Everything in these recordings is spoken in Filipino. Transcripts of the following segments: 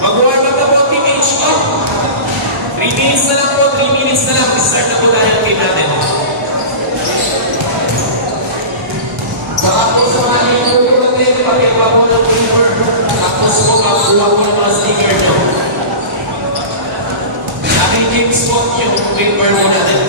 Mag-warm up na po, Team H. 3 minutes na lang po, 3 minutes na lang. Start na po tayo ang game natin. Saka po sa mga niluluto natin, pakiwa po ng paper. Tapos po, makuha po ng mga sticker nyo. Aking games po yung paper mo natin.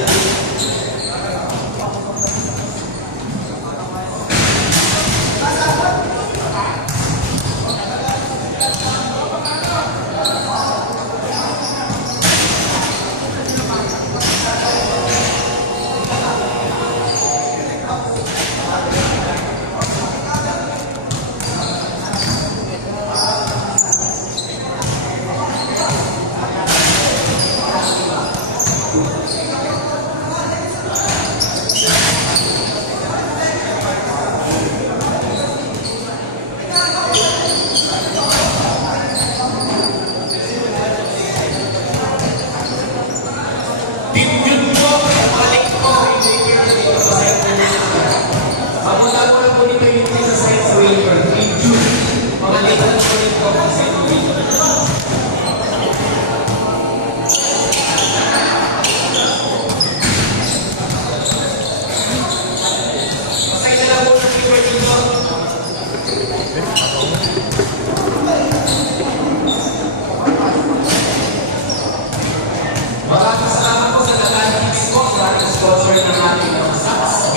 Maraming salamat po sa Nagani Kids po sa ating sponsor ng ating mga stocks.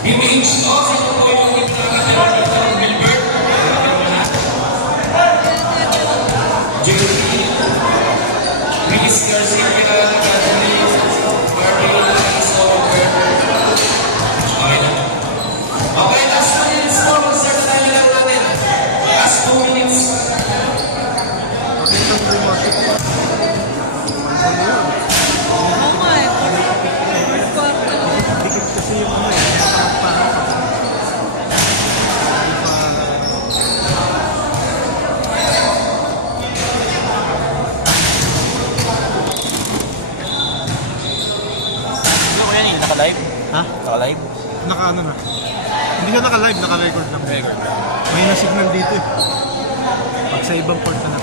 Image also po yung Gilbert, JP, Luis Garcia, okay, last 2 minutes po. Mag-start na tayo lang natin. Last 2 minutes. Naka-live? Ha? Naka-live? Naka-ano na? Hindi siya naka-live, naka-record lang. Record. May na-signal dito eh. Pag sa ibang port na.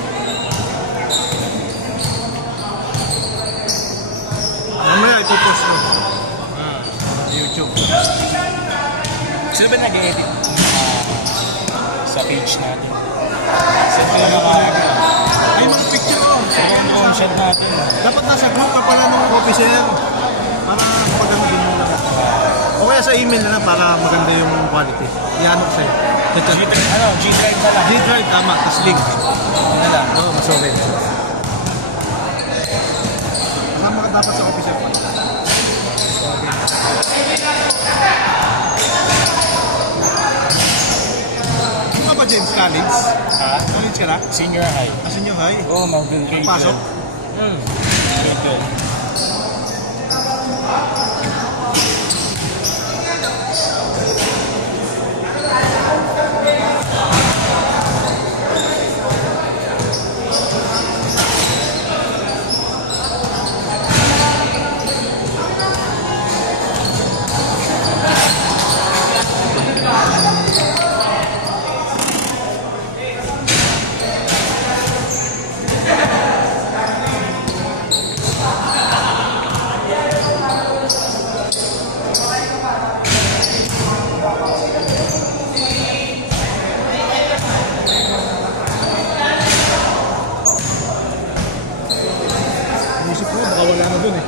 Mamaya ipopost ko. YouTube. Sino ba nag-edit sa page natin? Sino ba naka-edit? Ay, mga picture ko. Yung shot natin. Dapat nasa group ka pala ng officer. Para maganda din mo lang. O kaya sa email na lang para maganda yung quality. Iano ko sa'yo. G-Drive na lang. G-Drive, tama. Tapos link. Yun na lang. Oo, mas okay. Kasama ka dapat sa officer pa. Ano ka ba, James? College? Ha? College ka na? Senior high. Asan yung high? Oo, mag-grade 12. Pasok? Grade 12. Isip ko, baka wala na dun eh.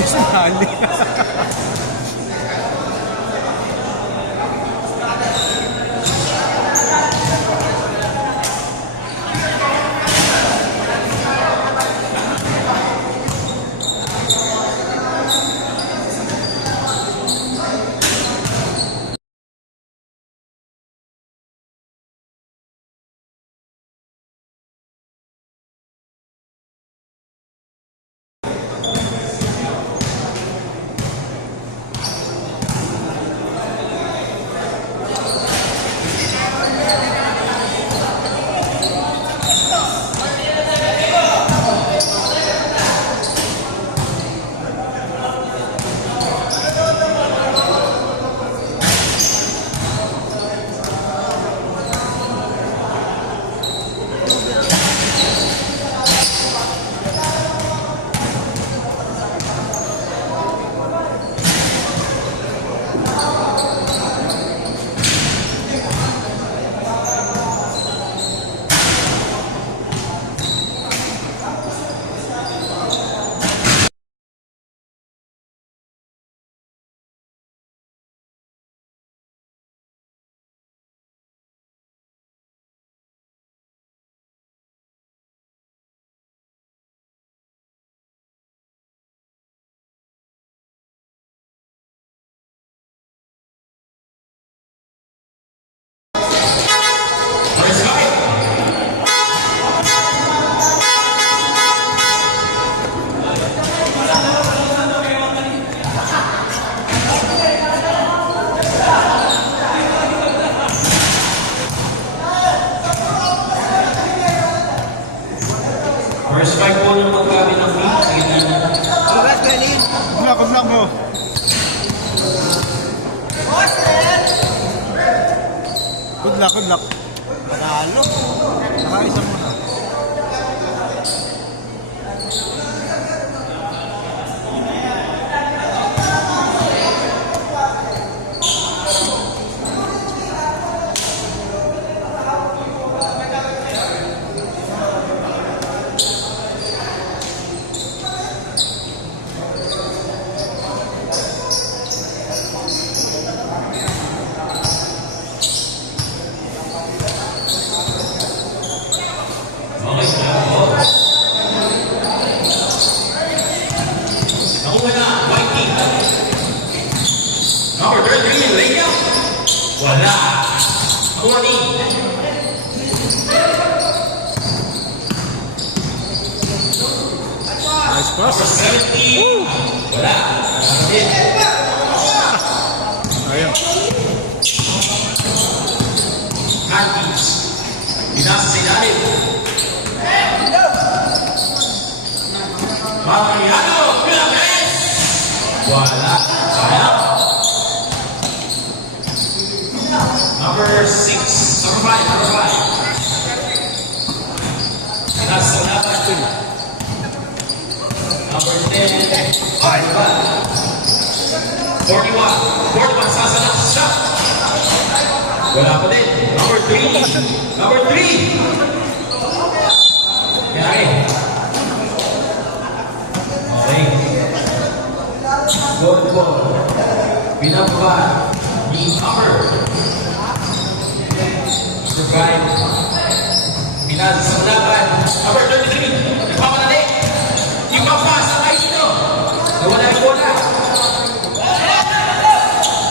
Isang hali. Good luck mo. Good luck, good luck. Panalo. Nakaisa mo na. Okay, nakuha na, white team. Number 33, layup. Wala. Nakuha ni. Nice pass. Number 17. Wala. Ayun. Hankies. Binasa sa ilalim. Mariano. Pilates. Wala. Sayang. Number 6. Number 5. Number 5. Binasa sa ilalim. Number 10. Ay, diba? 41. Sasalak. Shot. Wala pa din. Number 3. Number 3. Yari. Okay. Good ball. Pinababa ni Number 5. Pinasa sa laban. Number 33. Nagpapanalik. Ipapasa kayo dito. Nawala yung bola.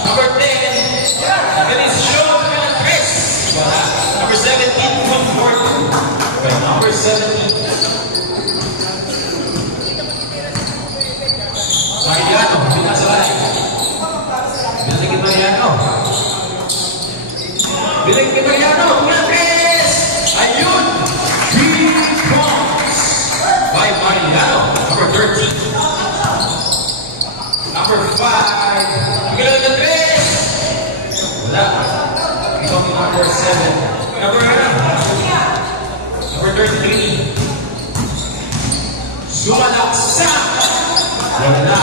Number 10. It is shown Pilates. Wala. Number 17. Comfort. Okay, number 17. Mariano. Pinasabay. Binalik Mariano. Binalik Mariano. Pilates. Ayun. 3 points by Mariano. Number 13. Number 5. Binalik Pilates. Wala. Ito ang number 7. Number 33. Sumalaksak. Wala.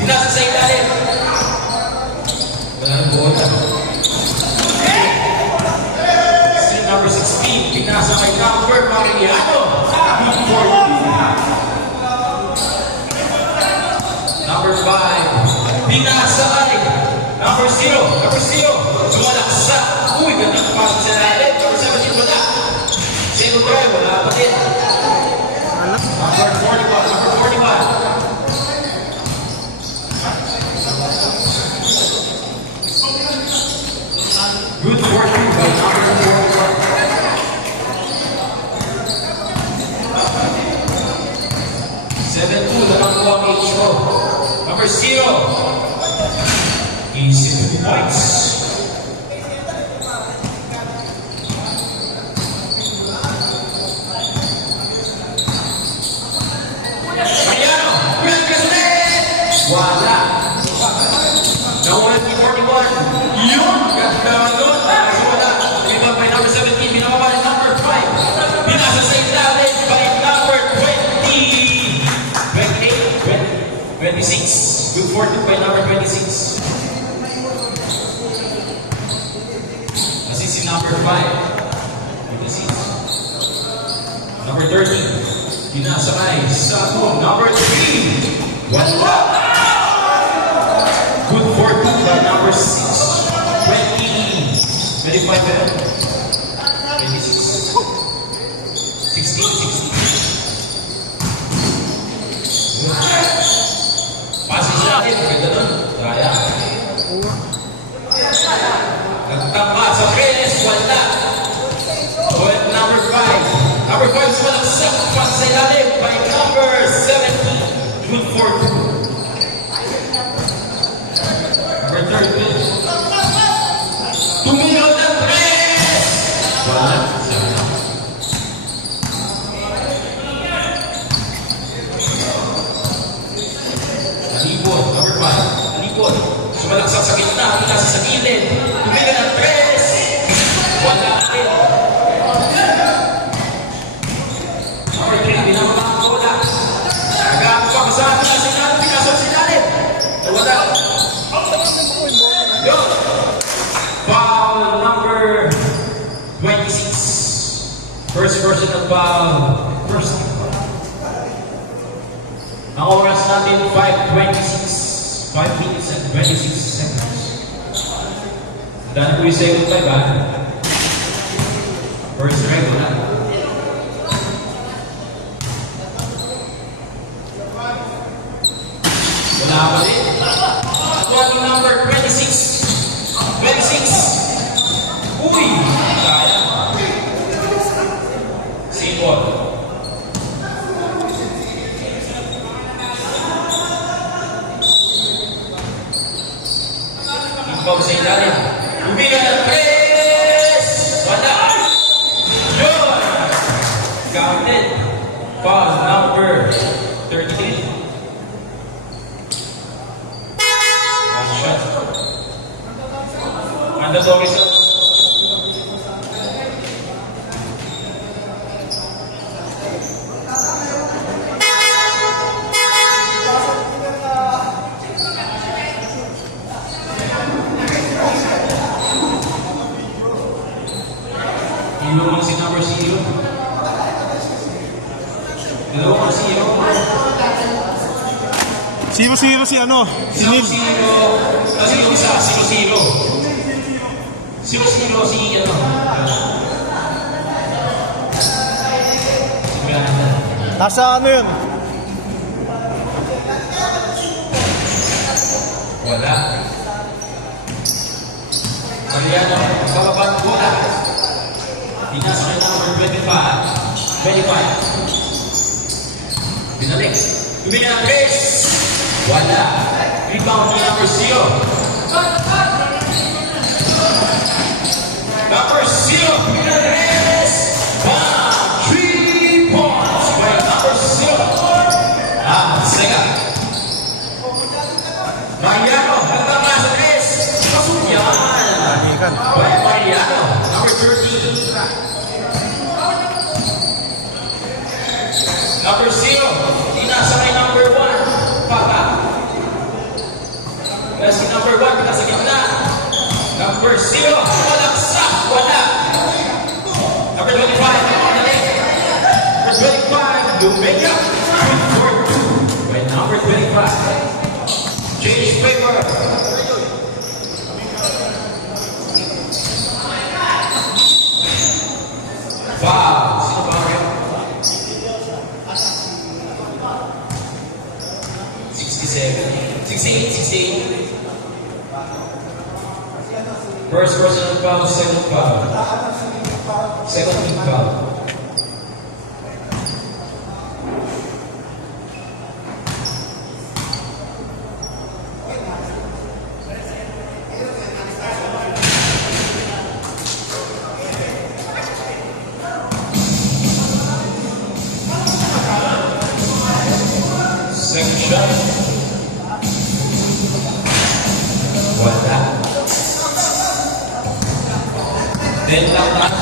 Binasa sa ilalim. Wala ng bola. Still number 16. Binasa kay Comfort Mariano. Number 5. Binasa kay Number 0. Number 0. Sumalaksak. Uy, ganda ng pasok sa ilalim. Number 17 wala. Zero try. Wala pa din. Number 41. Number 41. Good fortune by number 41. Seven two, nakakuha ang HO. Number 0. Easy 2 points. Mariano, Grant Casalet! Wala. Nawalan ni 41. Yun! Ganda doon. Wala. Ibang by number 17. Binababa ni number 5. Binasa sa ilalim by number 20. 28. 26. Good fortune by number 26. Kasi si number 5. 26. Number 13. Pinasakay sa number 3. Wala. Good fortune by number 6. 25 26. 16. Pasok siya. Ganda nun. Kaya. Nagtama sa Pérez. Wala. Number 5. Number 5 is malaksak. Pas sa ilalim by number 17. Good fortune. Number 13. Tumilaw ng 3. Wala. First personal foul. First. Ang oras natin 5:26. 5 minutes and 26 seconds. Dahil po yung second 5 ha. First strike wala. Wala pa rin. Lucky number 26. 26. Uy! Kaya. Simple. Ikaw sa ilalim. Umiga ng press! Wala! Yun! Counted. Foul number 38. One shot. Mandatory shot. Ilong si number zero. Ilong si zero. 0-0 si ano? Si Neil. Zero. Kasi yung isa, 0-0. 0-0 si ano. Nasa ano yun? Wala. Mariano, bababang bola. Pinasa kay number 25. 25. Binalik. Tumingin ang base. Wala. Rebound ni number 0. Number 0. Tumingin ang base. 3 points by number 0. Sega. Mariano, hanggang nasa base. Pasugyan. Ikan. By Mariano, number 13. Number 0, tinasa kay number 1, Papa. Kaya si number 1, pinasa gitna. Number 0, walaksak, wala. Number 25, pinalik. Number 25, Lumega. For 2, by number 25. Change paper. Wow, sino ba kayo? 67, 68, 68. First personal foul, second foul. Second team foul. Second shot. Wala. Then lang na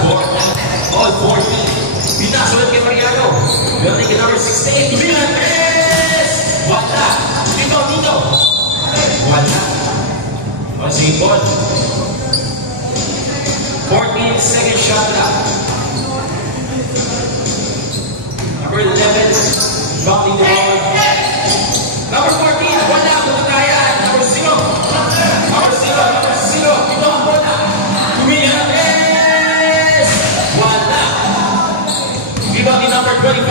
all 14. Pinasulat kay Mariano. Building kay number 68. Fernandez! Wala. Dito. Wala. On sige ball. 14 second shot lang. Number 11. Bounding the ball. Number 14, wala, kumatayan. Number 0. Number 0. Ito ang bola. Tumilanes! Wala. Rebound ni number 25.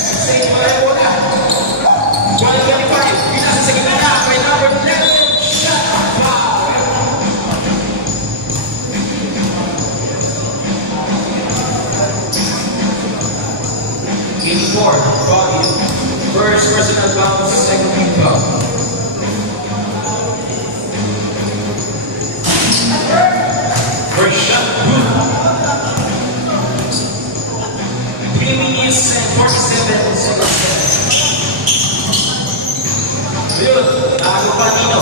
Same pa rin bola. 125. Pinasa sa gitna. May number 11. Shot. Wow. 84, Bobby. First personal foul, second team foul. First shot, good. 3 minutes and 47 seconds. Ayun, tago pa Nino.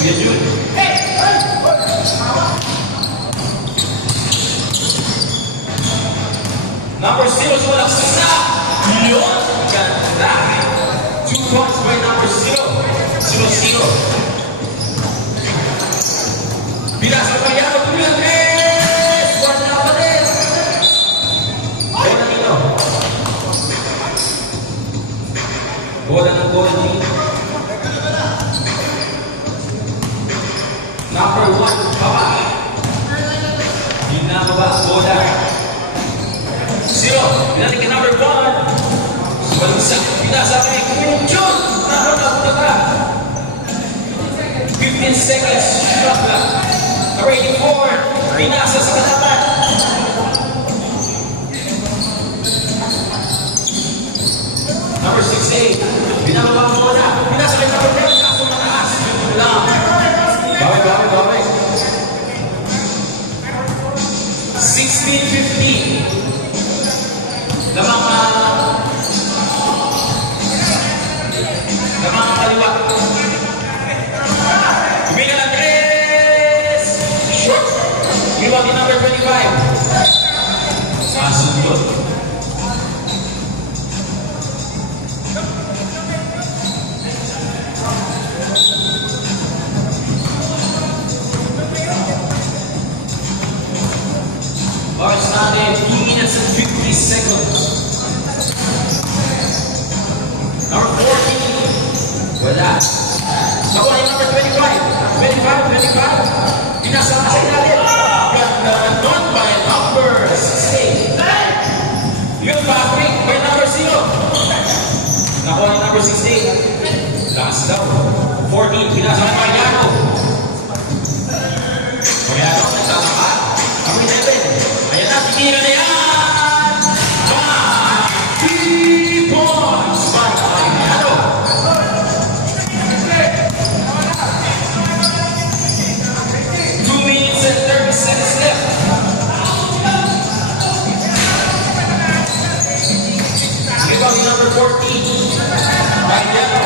Kuya Jude. Number 0 is walang sasa. Yun. Ganda. 2 points by number 0. 0-0. Pinasa Mariano, Julian Reyes! Wala pa rin! Bola dito. Bola ng Golden Team. Number 1, baba. Binababa, bola. 0, pinalik ka number 1. Walang pinasa kay Queen Jun. Nakakapta ka. 15 seconds, shot clock. Rating 4, pinasa sa katapat. Number 68, binababa ang bola. Pinasa kay number 10, kaso mataas. Lang. Baway. 16-15. Lamang kaliwa. Kumila ng 3. Short. Iwan ni number 25. Kasunod. Oras natin, 2 minutes and 50 seconds. Number 14. Wala. Nakuha ni number 25. Pinasa na sa ilalim. Ganda by number 16. Yung Patrick by number 0. Nakuha ni number 16. Last down. 14. Pinasa na Mariano. Mariano, nagtataka. Number 7. Ayan na, tinira na yan! 3 points para Mariano. 2 minutes and 30 seconds left. Rebound number 14. Mariano.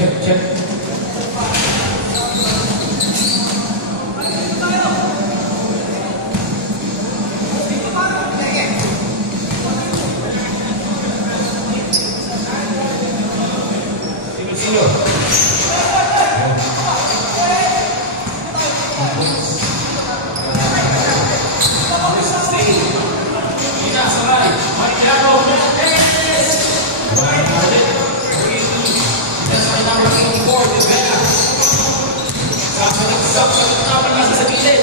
Check. Sino? Pinasabay. Mariano. Number 84, Rivera. Sa naman nasa sa gilid.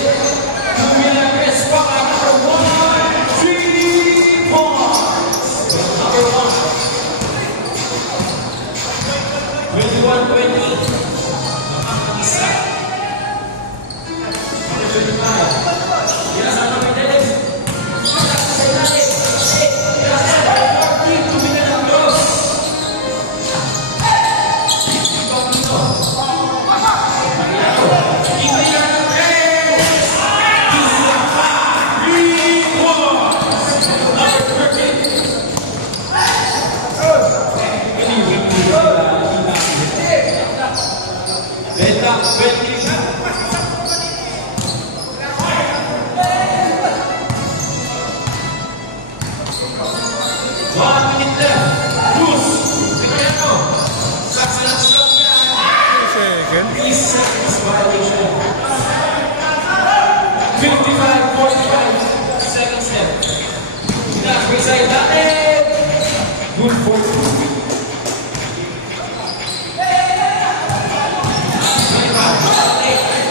Julian Reyes pa ka, number 1. 3 points. Number 1. 21-20. Isa. Number 25. Pinasa number 10. Pinasa sa ilalim. Pinasa sa 14. Tumina ng Diyos. Good for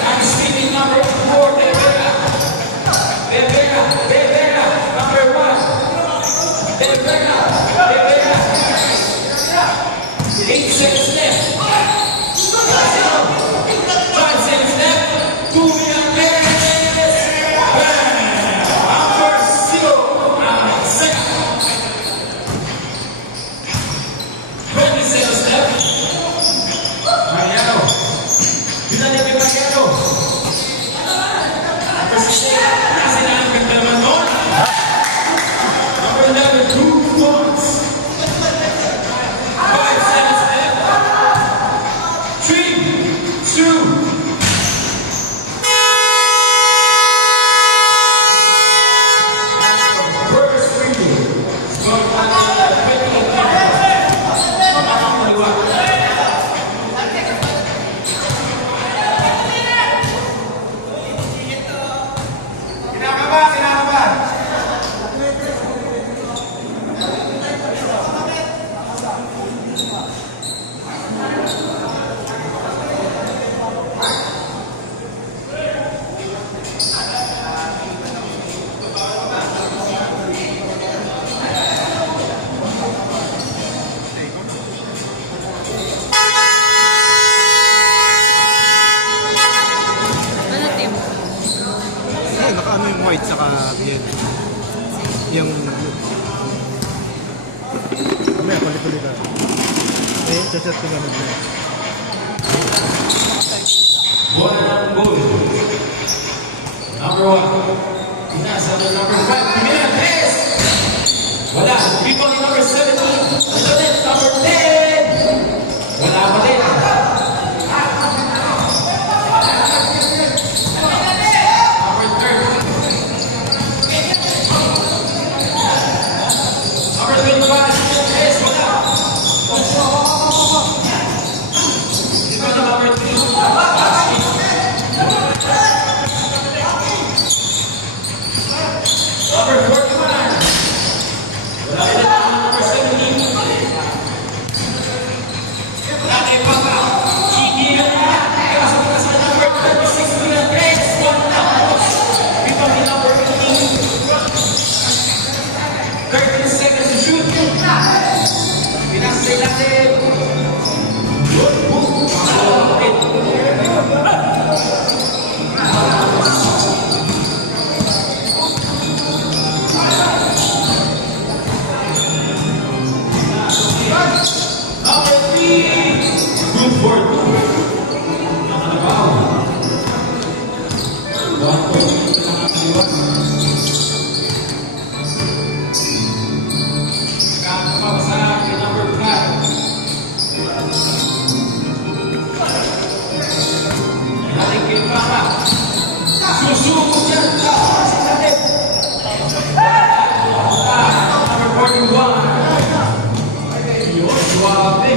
I'm speaking number 4, Rivera, number 1. Rivera. 8 seconds left. 5 seconds left. 2 minutes left. Number 0. Second. 20 seconds left. Mariano. white saka yan. Yung may palit-palit ka. Eh, saset ko naman na. One goal. Number 1. Pinasa ng number 5. Pimina, Perez. Wala. Rebound ni number 17. Ito din, number 10. Wala pa din. Number 13. Number 25. Perez, wala. Rebound ni number 3. Number 41. Wala ulit ang number 17. Wala kay Papa. GD na nila. Kasama ka sa number 36 nila. Grace. One out. Rebound ni number 18. 13 seconds to shoot. Pinasay natin. Good move. Number 3. Good work. Nakalabaw. 1 point. Nakakapasa kay number 5. Natin kay Papa. Susuko dyan. Kasi natin. Number 41. Yun, suwabe.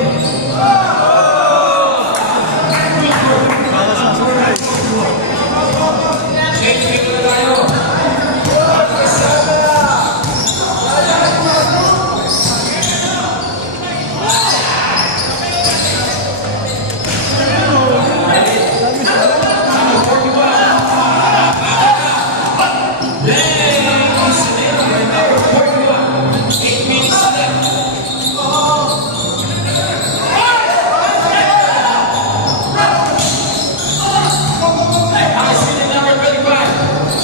Change dito na tayo. Number 25.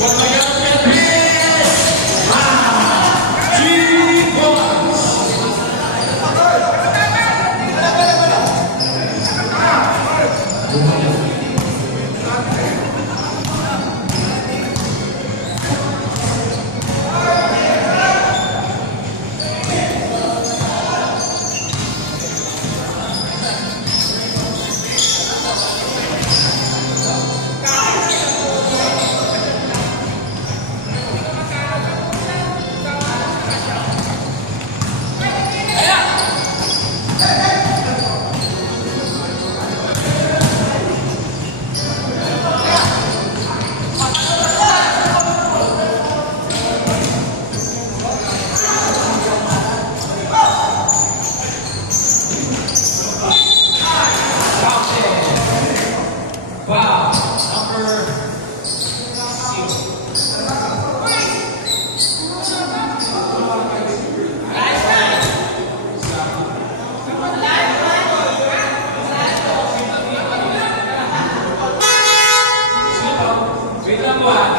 One more yard, Chris! 3 points! Wow, number 0. Wait lang po ah.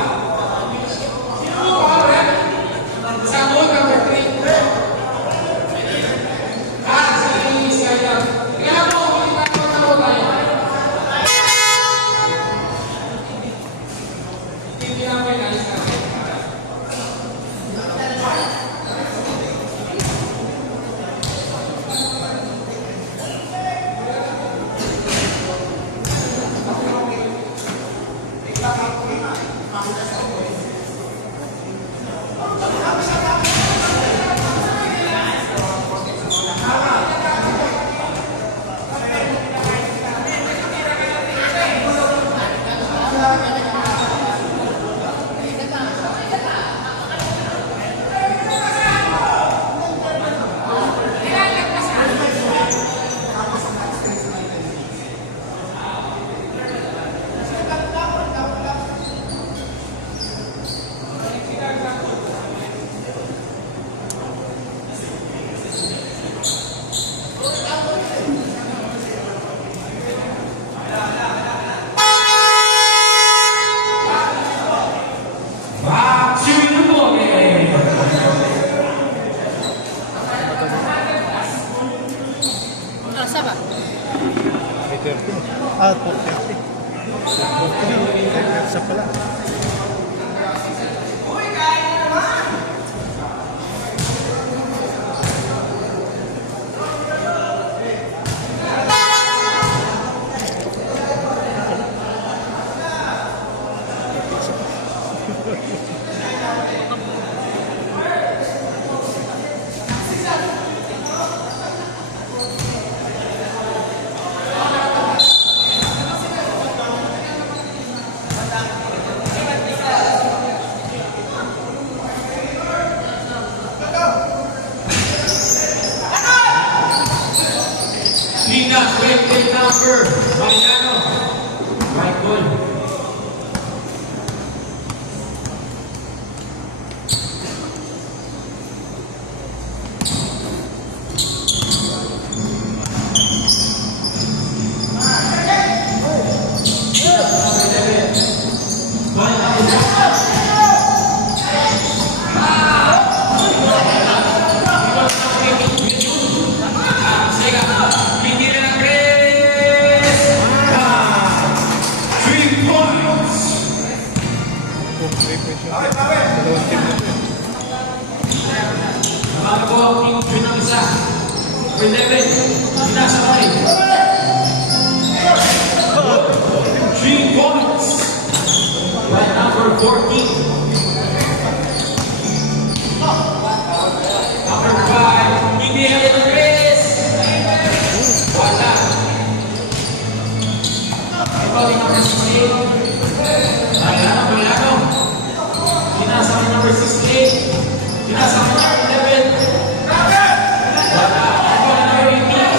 Sagot number 3. Si Skylar. Kaya po, ulitan ko na po tayo. Hindi namin nais natin. Saba. May 30. Ah, 30. Sa pala. Linas, red number. Mariano. Right goal. Dalawang team na ito. Mga po ang team ng isa. For 11. Pinasakay. 3 points. Right number 14. Number 5. Hindi na ito Chris. Wala. Ikaw din number 16. Mariano, Mariano. Pinasakay number 16. Pinasakay number 11. Wala. Ikaw din number 18.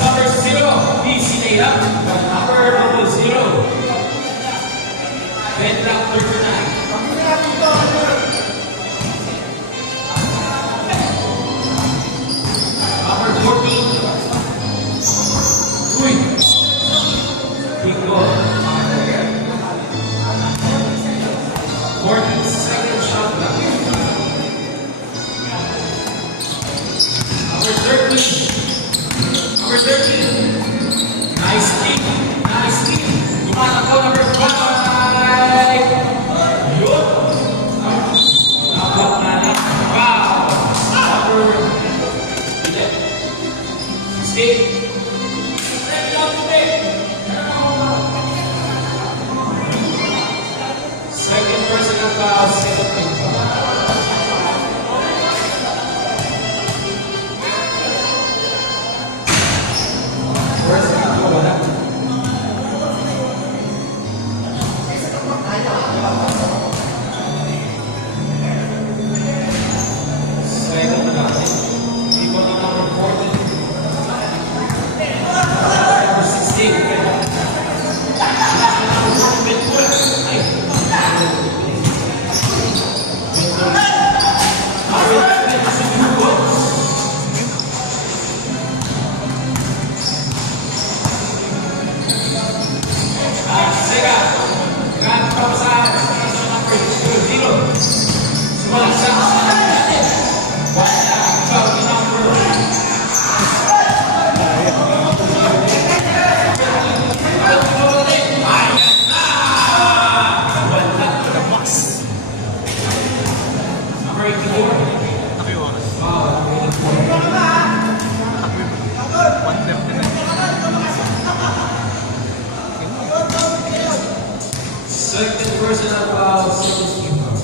Number 0. BCA up. Number 0. Ben Black 39. Number 14. Uy. Bingo. 13. Nice kick. Nice kick. Tumatakbo number 5. Yun. Nakablock na na. Wow. Number 16. Second personal foul, second team foul. Personal foul, wala. Second na natin. Equal to number 14. Number 16. Last na number 14, Ventura. Ay. Second personal foul, second team foul.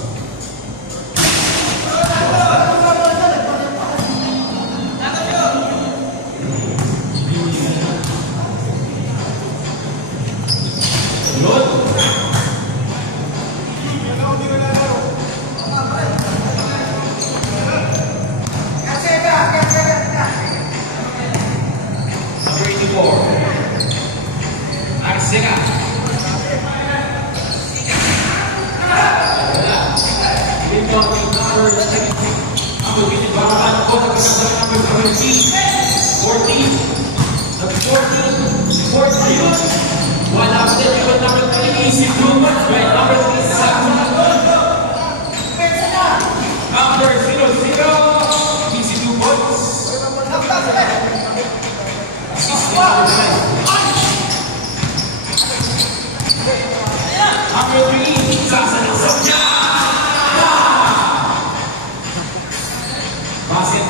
Good. Number 84. Arcega. Number 20, Baraban po, nagkasama number 14. 14. One after you, number 3, easy movement, right? Number 3, Samuel. Number 00, easy 2 points. Assist number 9. Number 3, Samuel Sonia. Basket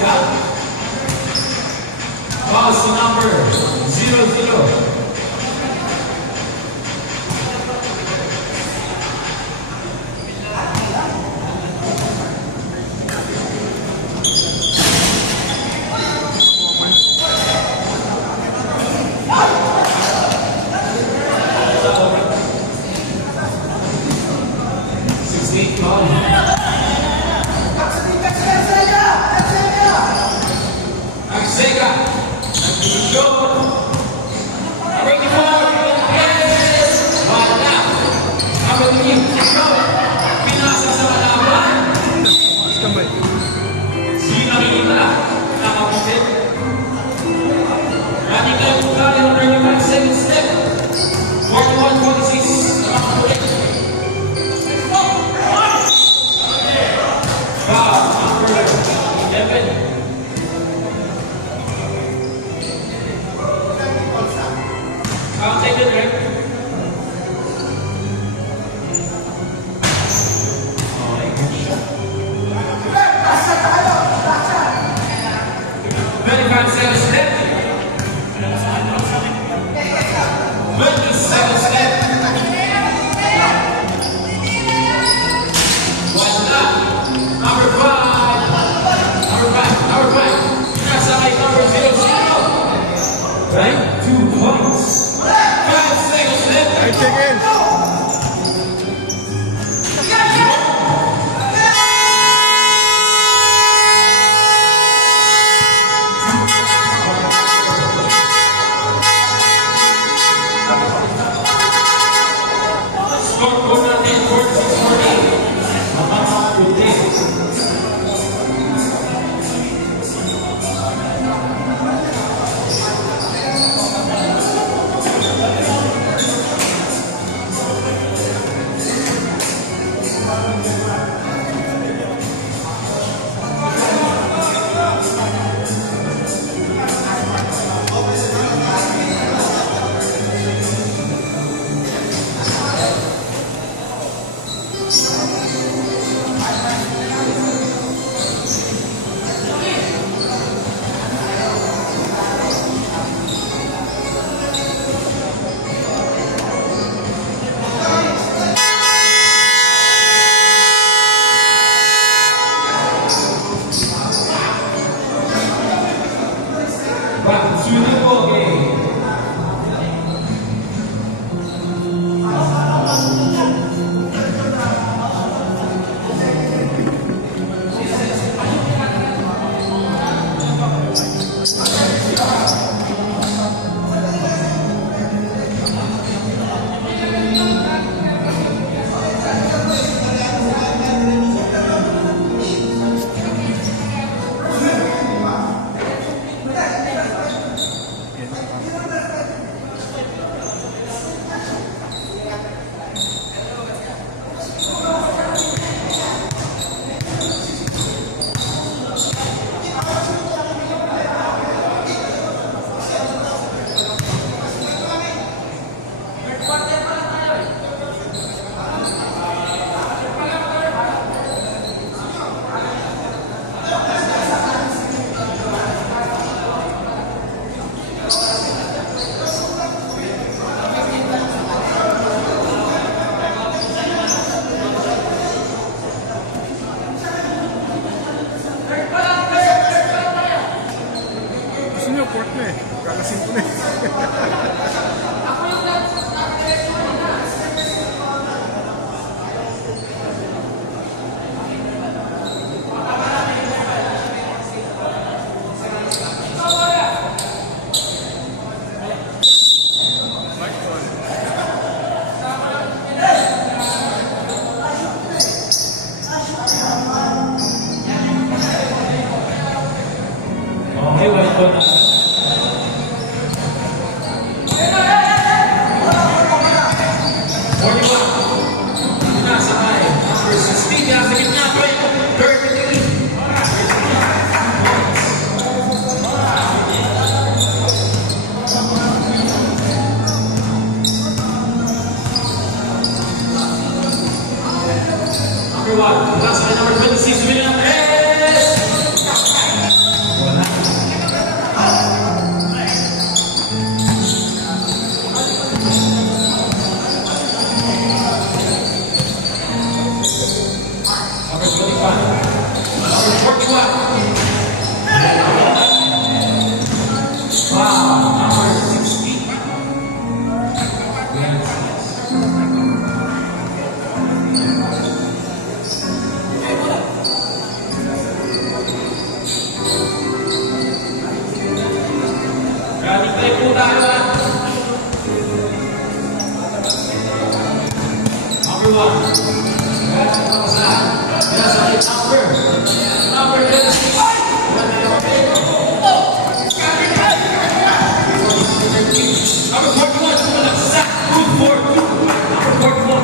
Pass to number 00. Arcega, pinasa sa kalaban. Sino nakikita? Nakapusit. Running lang po tayo ng 35 second step. 41-46. Nakapulit. Foul number 11. I'll take it, right? 16, nasa gitna, point 33. Number 1, last line number 26, William Reyes. Wala. Number 25, number 41. Wow, number 16. Yes. Galing tayo po tayo ah. Number 1. Galing tayo sa number 26. Number 41. Sumalang sa good for two. Number 41.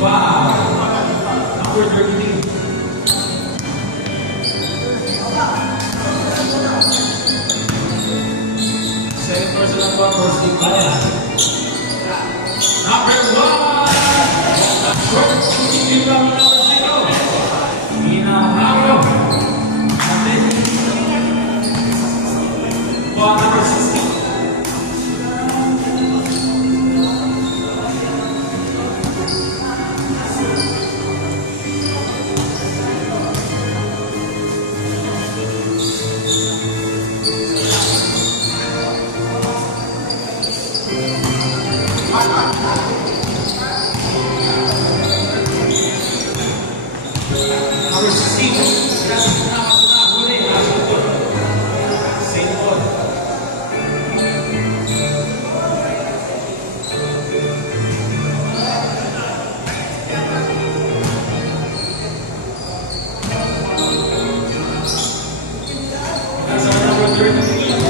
Wow. Number 33. Second person ang for Steve Bala. Number 1. Short. Steve Bala number 0. Hinahalo. Natin. Number 16. Number 16. Gracias na huli. Nasa ito. St. Paul. Nasa number 33.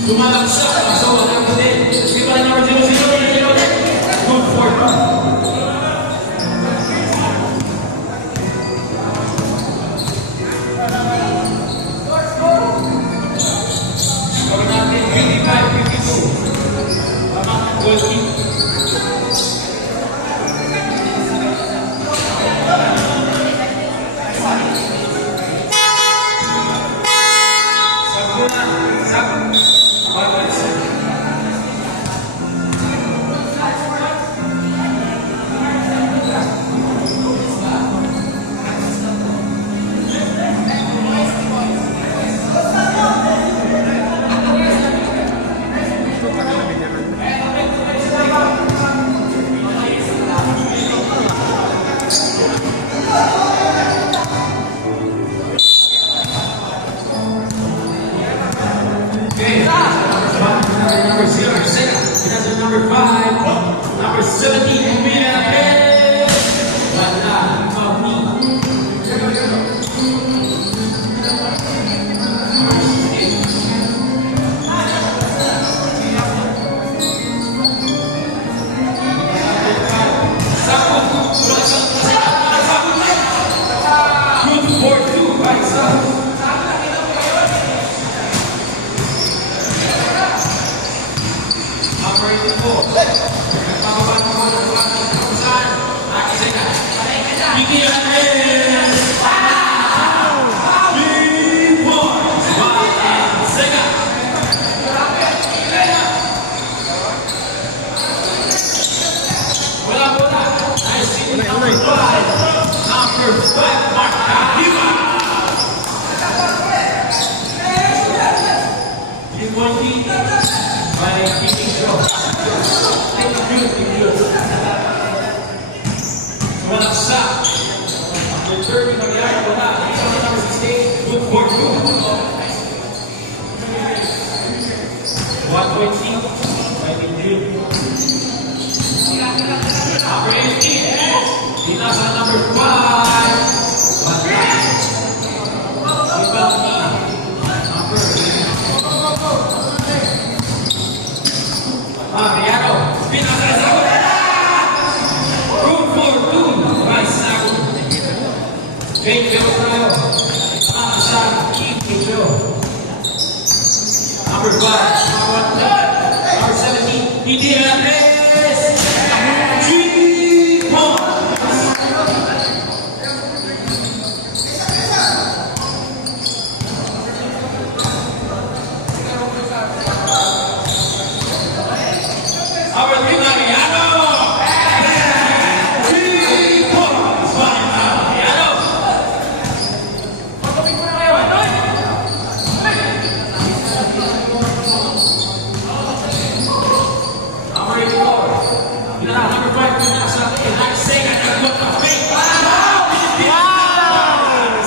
Sumalagsak, so walang hindi. Sige pa rin number 0-0, good for two. 17, Julian Perez. Wala, Mami. Good for two, right side. Operating four. Vicky Andres. 3 points. Sega. Wala bola. I see number 5. Number 5, Mark Kahima. 3-point lead by Vicky Show. Walang sa. Number 30, Mariano, wala. Number 16, good for two. 1-point lead by Vicky. Number 18, Dinasa number 5. Wala. Ibang lead. Number Mariano, Dinasa sa good for two. Right side. Jake Beltrano. Nakasa, Kiko. Number 5. Number 17. Hindi Andres. 3 points. Number 3, Mariano. 3 points by Mariano. Number 84. Number 5, Pinasa. Nice Sega. Nagbuot ng fake.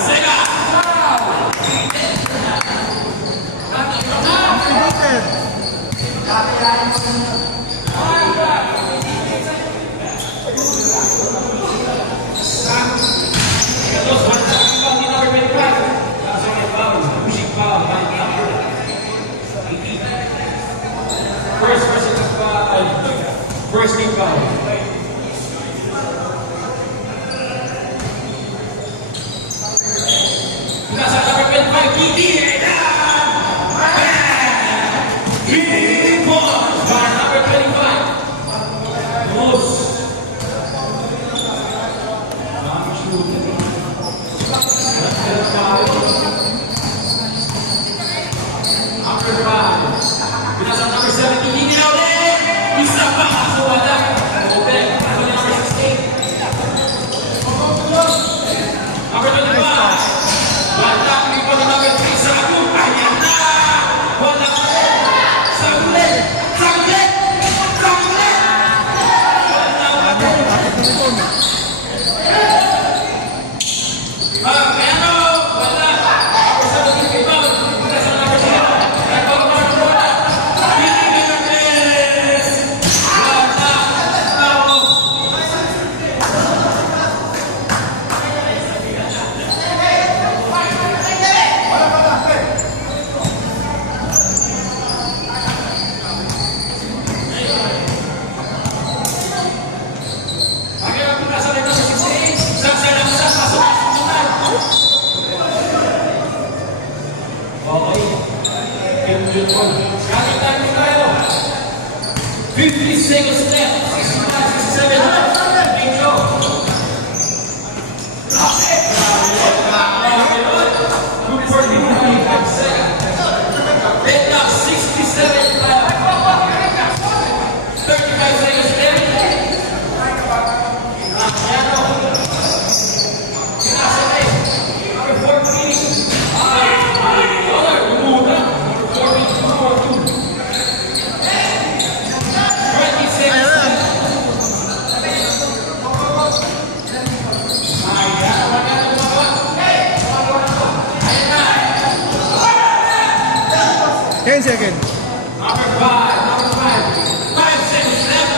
Sega. Carlos Manzano, number 25. That's on the foul. Pushing foul by number 18. First team foul. Nasa number 25, Kiki. 3 points by number 25. Moose. Number 5. Binasa number 17. Hindi na ulit. Isa pa. So wala. Open. Number 16. Number 25. Wala. Ipon na number 3. Sagun. Ayan na. Wala. Sagulit. Sagulit. Sagulit. Wala. Mariano. Wala. Number 17. Rebound. Binasa number 7. Okay. 50 seconds left. 67 left. Big Joe. Good for the 25 seconds. Let up 67 left. 35 seconds left. Mariano. Pinasabay. Number 14. Dollar. Lumuna. Number 14. 20 seconds. Ten seconds. Number 5, 5 seconds left.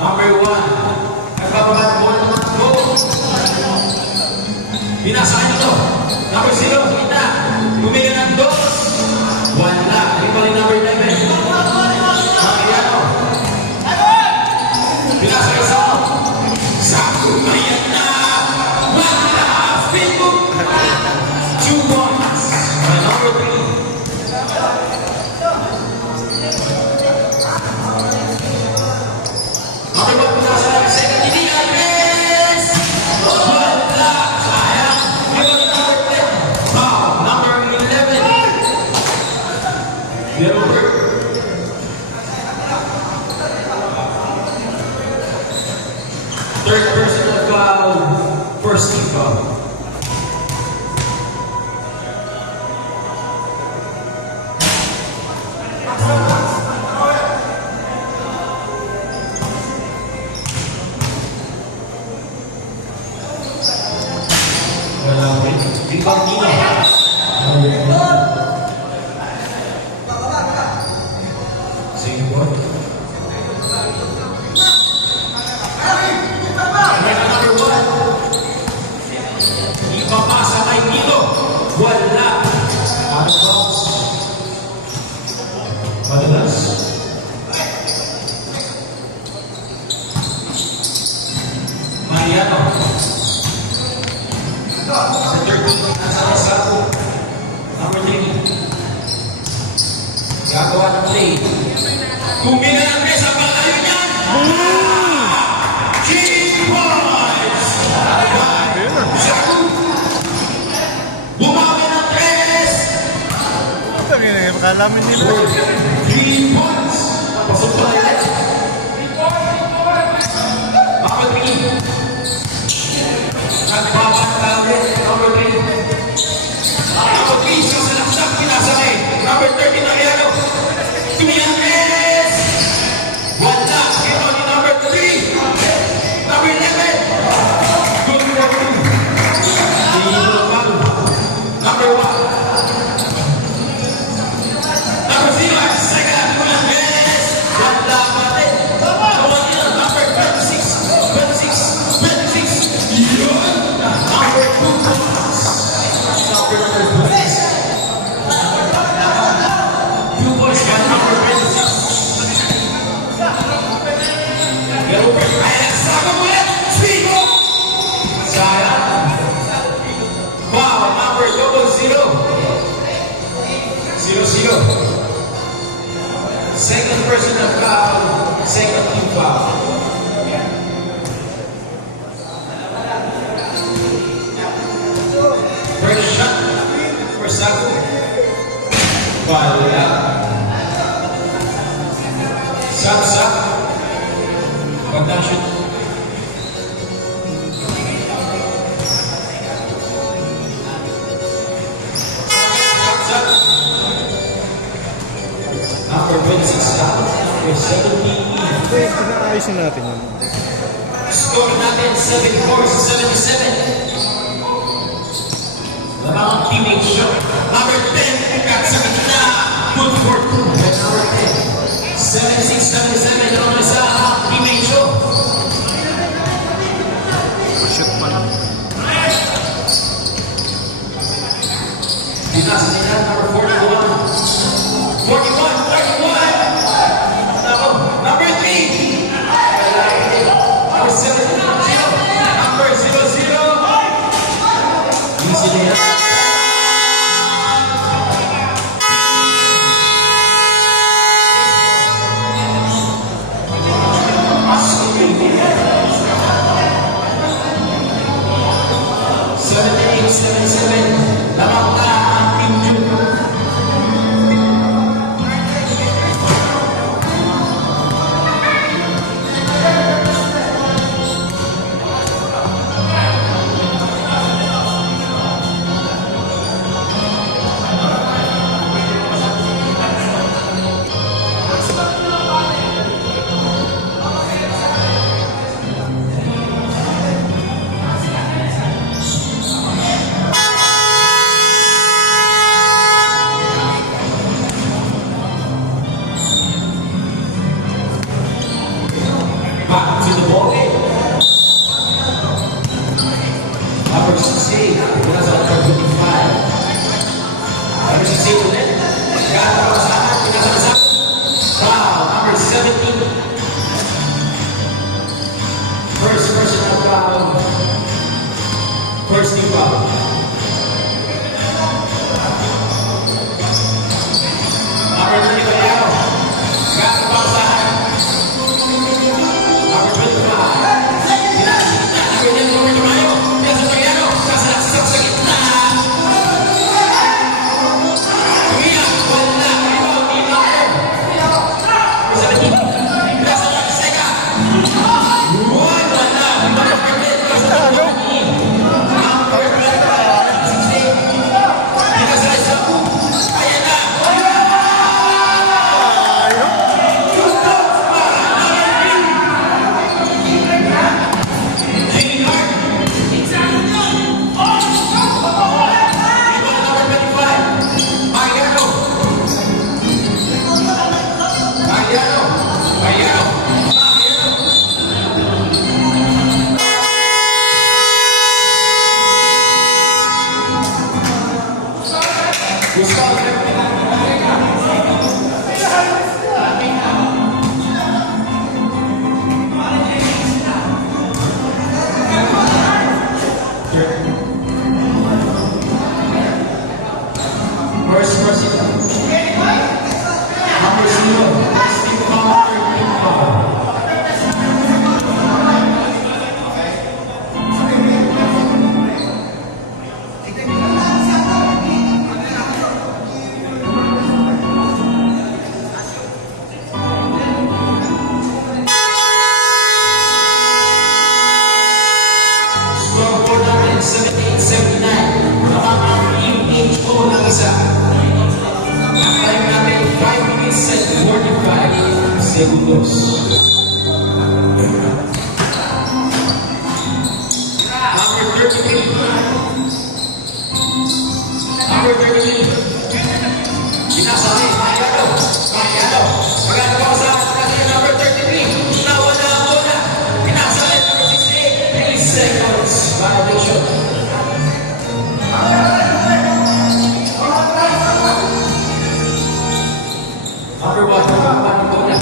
Number 1. Nagbababat mo ng mga goal. Binasahan nyo. Number 0, sa kita. Gumiga ng dos. Wala. Hindi pa rin number 11. Mariano. Binasa isa. Saku, ayan na. Wala. Facebook. 2 points. And number 3. Number 1, binasa ng second. Hindi Alves. Wala. Sayang. Yung number 10. Wow. Number 11. Yellow bird. Third personal foul. First team foul. Wala rin. Ibang nila. Sige po. Number 1. Ipapasa kay Nilo. Wala. Out of box. Madalas. Mariano. Number 13. Nasa Saku. Number 3. Gagawa ng play. Kumina ng mesa, palayo niyan! King Boys! Saku! Bumawi ng 3! Ito, makalamin nila. 3 points! Pasok pa rin. Number 3. Nagpapatawin. Number 3. Number 3. Sa salaksak, pinasakay. Number 13 na Ariano. Tumiyantes! Wala. Ito ni number 3. Number 11. Good for 2. Number 1. Number 0. Second. Tumiyantes. Wala pa rin. Number 26. 26. Yun. Number 2. Number 2. 2 points by number 26. Pero ayan, Saku ulit. Spigo. Sayang. Wow, number 00. 0-0. Second personal foul. Second team foul. First shot for Saku. Wala. Sak. Pagdang shoot. Sak. Number 26 down. Number 17. Ayusin natin yun. Score natin 74-77. Lamang ang teammate shot. Number 10, cut sa kanila. Good for 2. That's number 10. 76-77. Lamang isa ang teammate shot. Shoot pa lang. Binasa nila number 41. 41. Nako, number 3. Number 7. Number 00. Easy nila. Lamang na ang Team Junior. Back to the ball game. Number 16, pinasa number 25. Number 16 ulit. Gata pa sa akin, pinasa sa foul, number 17. First personal foul. First team foul. Number 20, Bayao. Gata pa sa akin. Number 25. Pinasa. Number 10, number 2, Bayao. Pinasa Bayao. Sasalaksak sa gitna. Umiyak. Wala. Rebound. Rebound. Number 17. Pinasa na. Sega. Wala. Number 14. Pinasa na. Number 15. Number 16. Pinasa na sa ayan na. First person. Number 0. First team foul, 13 foul. Scoreboard natin 78-79. Nakakang PHO ng isa. Ang time natin 5 minutes and 45 seconds. Number 33. Number 33. Pinasali. Mayado. Mayado. Maganda pa sa atin. Number 33. Nawala ang bola. Pinasali. Number 68. 3 seconds. Violation. Number 1. Number 1 bola.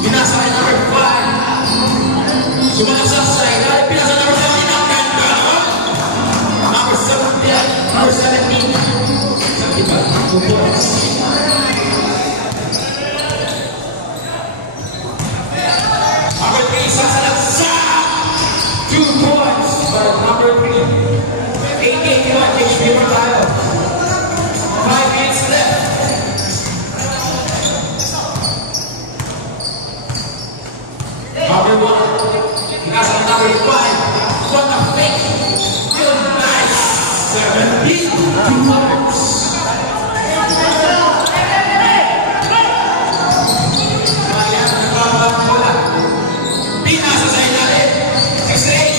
Pinasali. Number 5. Sumunod sa side. Pinasali. Number 17. Number 17. Number 17. 2 points. Number 3, Sasalaksa! 2 points by number 3. 8-81, HP mo tayo. 5 minutes left. Number 1, nasa number 5. What a fake! Real nice! 17, 2 points. Pinasa sa ilalim. 6-8.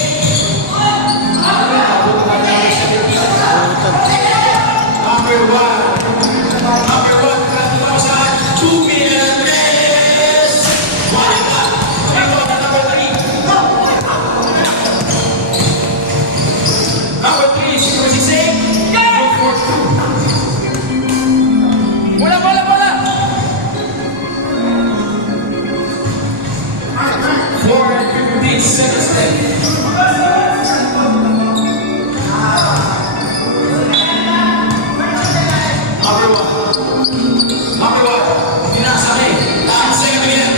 Number 1. Number 1. 2 minutes. Wala na. Ikaw na number 3. Number 3. Number 6. Go for 2. Bola, bola, bola. 4 and 15 seconds left. Number 1. Number 1. Pinasali. Lahat sa iyo yan.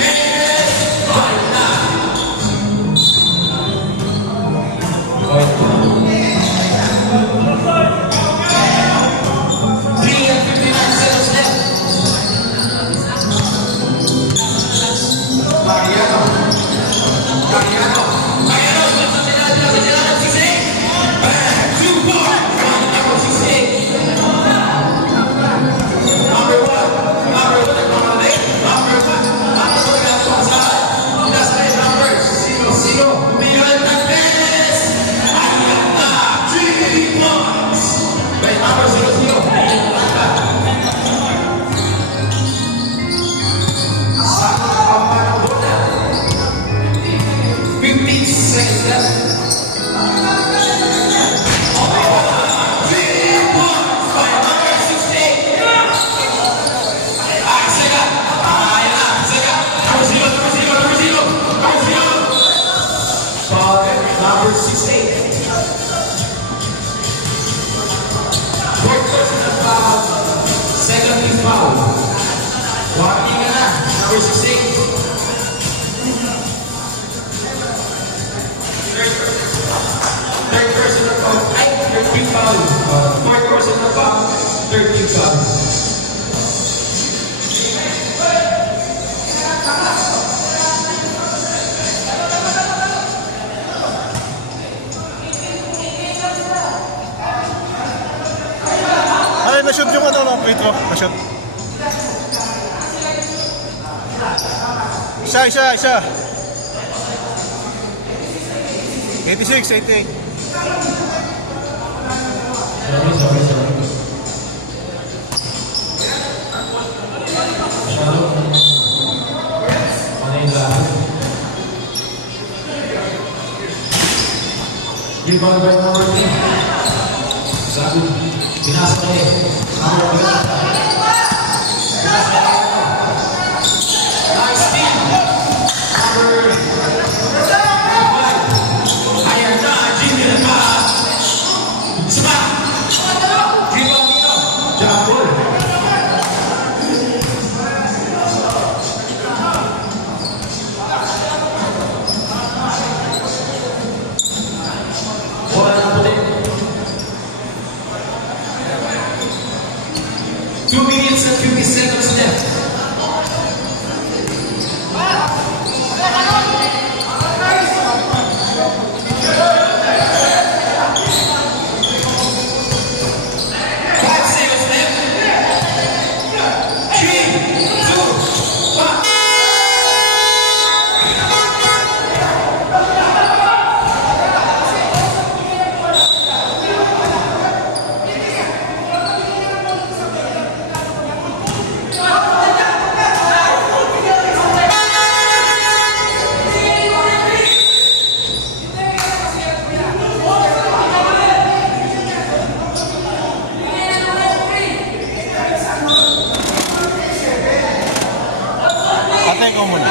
Balik na. Three and 59 seconds left. Mariano. Mariano. Mariano. Pinasali natin. 6-8. 2 points. Number 6-8. Number 1. Number 1. Number 1. That's my number. 0-0. Miguel Hernandez. Ayala. 3 points. By number 0-0. Sakto Third personal foul. Ay, third team foul. Fourth personal foul. Third team foul. Ay, na-shoot yung ano, no? Free throw. Na-shoot. Isa. 86, 88. Sorry. Rebound by number 3. Sabi, binasa ko eh. Nice steal. Number 5. Ayan na, Jimmy na pa. Isa pa. Rebound dito. Jump ball. Bola ng puti. 2 minutes and 50 seconds left. Five seconds left. 3, 2, 1. Atay ko muna.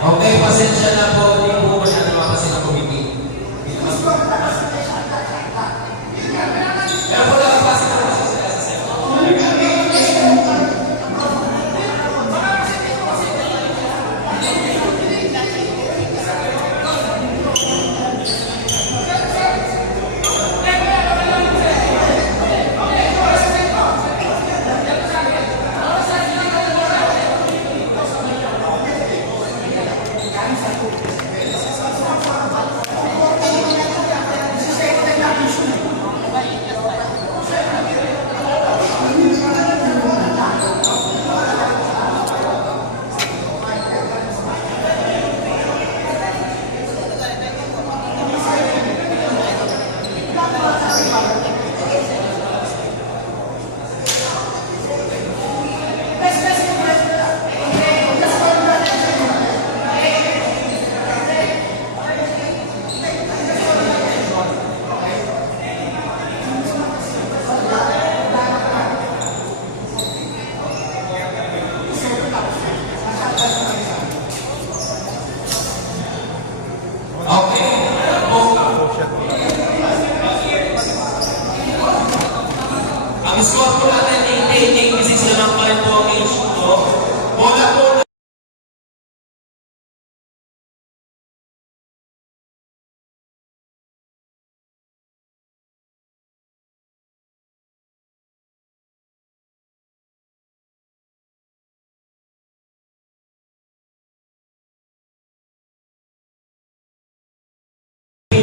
Okay, pasensya na po. Hindi po masyado makasin ang committee. Pero po lang pasin na po sila sa set. Okay. Ang score po natin 88-86 naman pa rin po ang issue ko. Bola po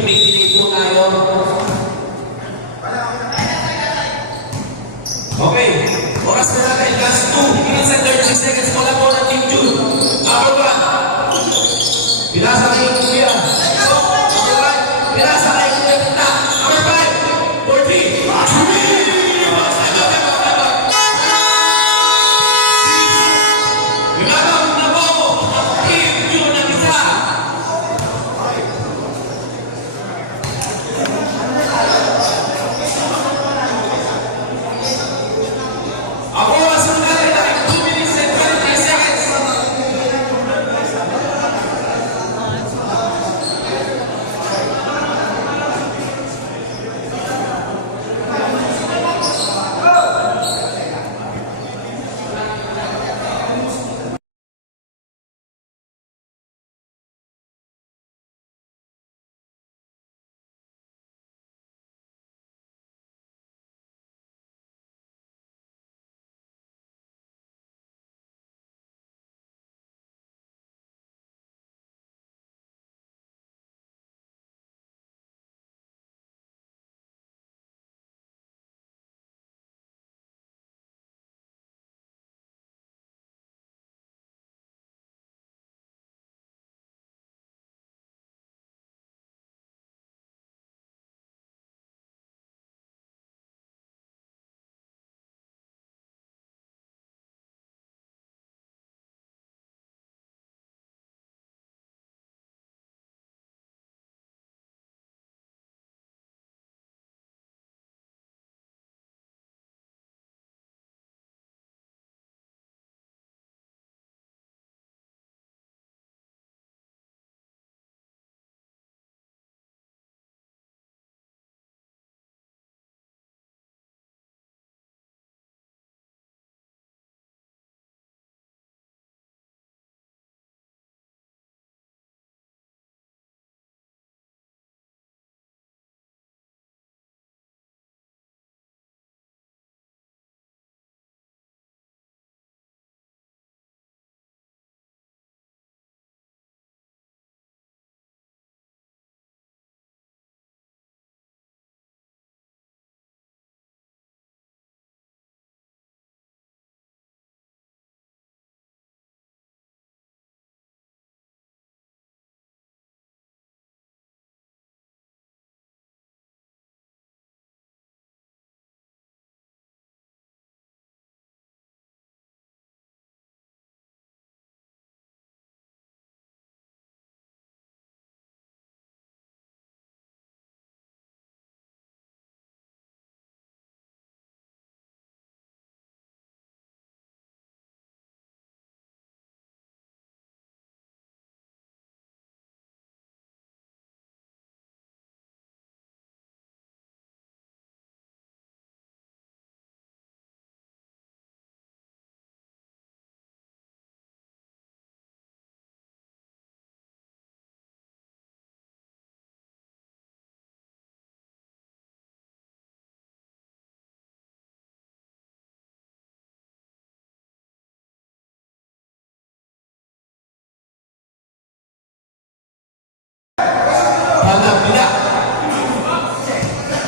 may delay po tayo. Okay, oras na natin, last 2 minutes and 36 seconds mula po ng Team June. Number 1. Pinasa kay Kuya. So, number 1. Pinasa kay Kuya Punta. Number 5. 14. Ginagawa na po ang Team June ng isa. Ang oras na natin ay 2 minutes and 23 seconds.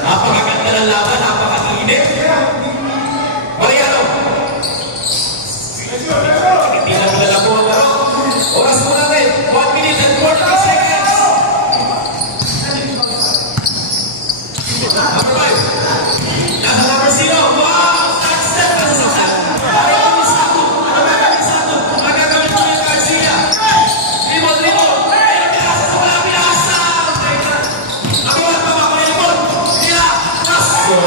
Napakaganda ng laban, napakainit. Mariano. Hindi na pala po ang laro. Oras mo natin, 1 minute and 40 seconds. Number 5. Nasa number 0. Wow! Step na sa saksak. Para kami sa ato. Magagawin mo yung Garcia. Limon. Pero pinasa sa wala pinasa. Ako wala pa mga limon. Sila. Paso.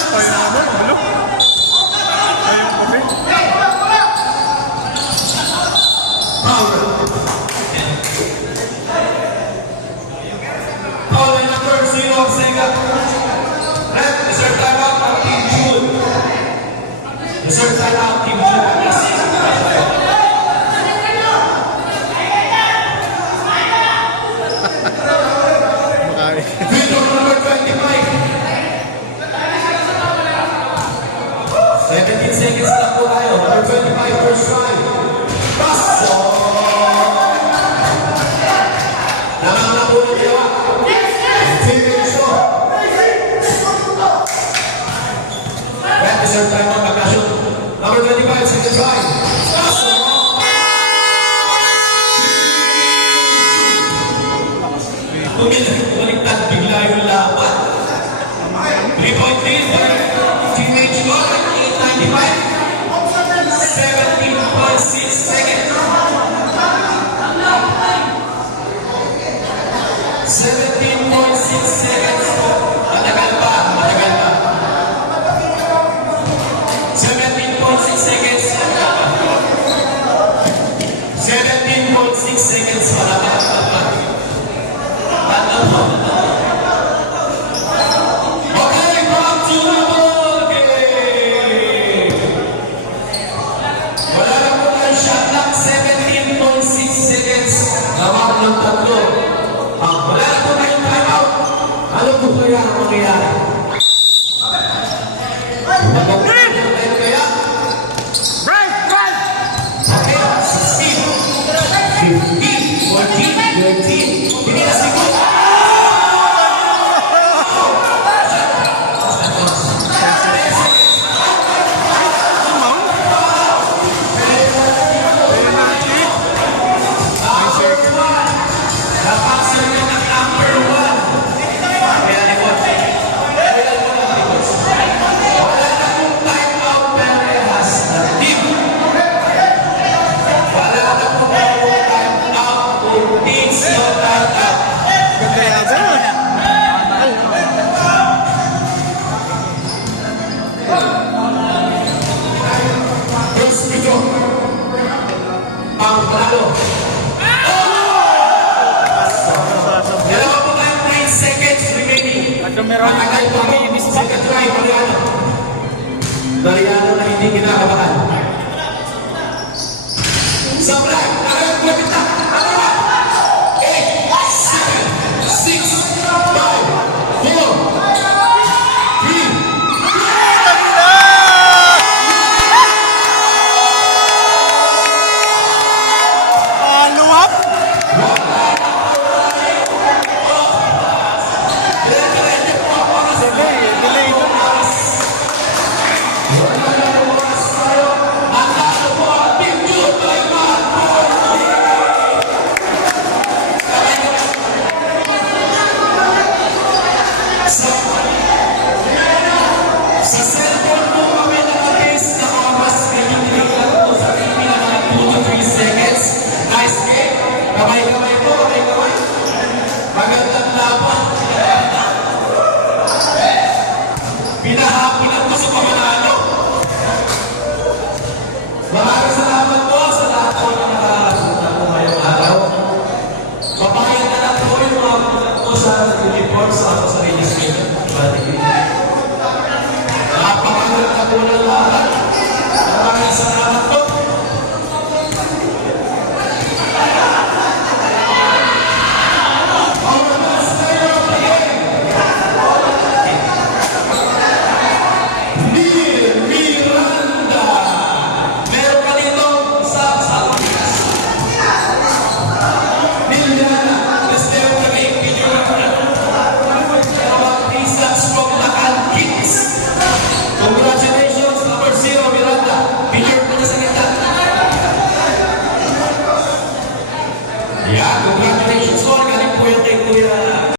Ay, ano? Ano? Ay, yung puti. Foul by number 0 of Sega. Red, reserve timeout of Team June. Reserve timeout, Team June. Makain. Free throw number 25. 17 seconds lang po tayo. Number 25, first try. Paso! Namang po ng dalawa. Finish ko. Red, reserve timeout, magka-shoot. Number 25, second try. Paso! Bumaliktad bigla yung laban. 3-point lead by teammate Jordan, 8:95. 17.6 seconds. 17.6 seconds. Matagal pa, matagal pa. 17.6 seconds. 17.6 seconds. Malapit pa. Okay, back to the ball game. Wala na po tayong shot clock, 17.6 seconds. Tawag ng tatlo. Wala na po tayong timeout. Ano po kaya ang mangyayari? Magpapagod na tayo kaya? Break! Break! Okay, 16, 15, 14, 13. Hindi na siguro. Ganda yata. Ang panalo. Dalawa po tayong 9 seconds remaining. Matagal pa po. Second try, Mariano. Mariano na hindi kinakabahan. Sa black, nakagpapit na. Ano ba? 8, 7, 6, 5, 4, 3, Luwap! Delay. Sa cellphone po kami nakabase na oras ngayon nilikat po sa TV na mga 2 to 3 seconds. Nice game. Kamay-kamay po, kamay-kamay. Magandang laban. Pinahapinan ko sa pamanalo. Maraming salamat po sa lahat po na nakakapunta po ngayong araw. Papayag na lang po yung mga po sa uniform sa ako sa registration.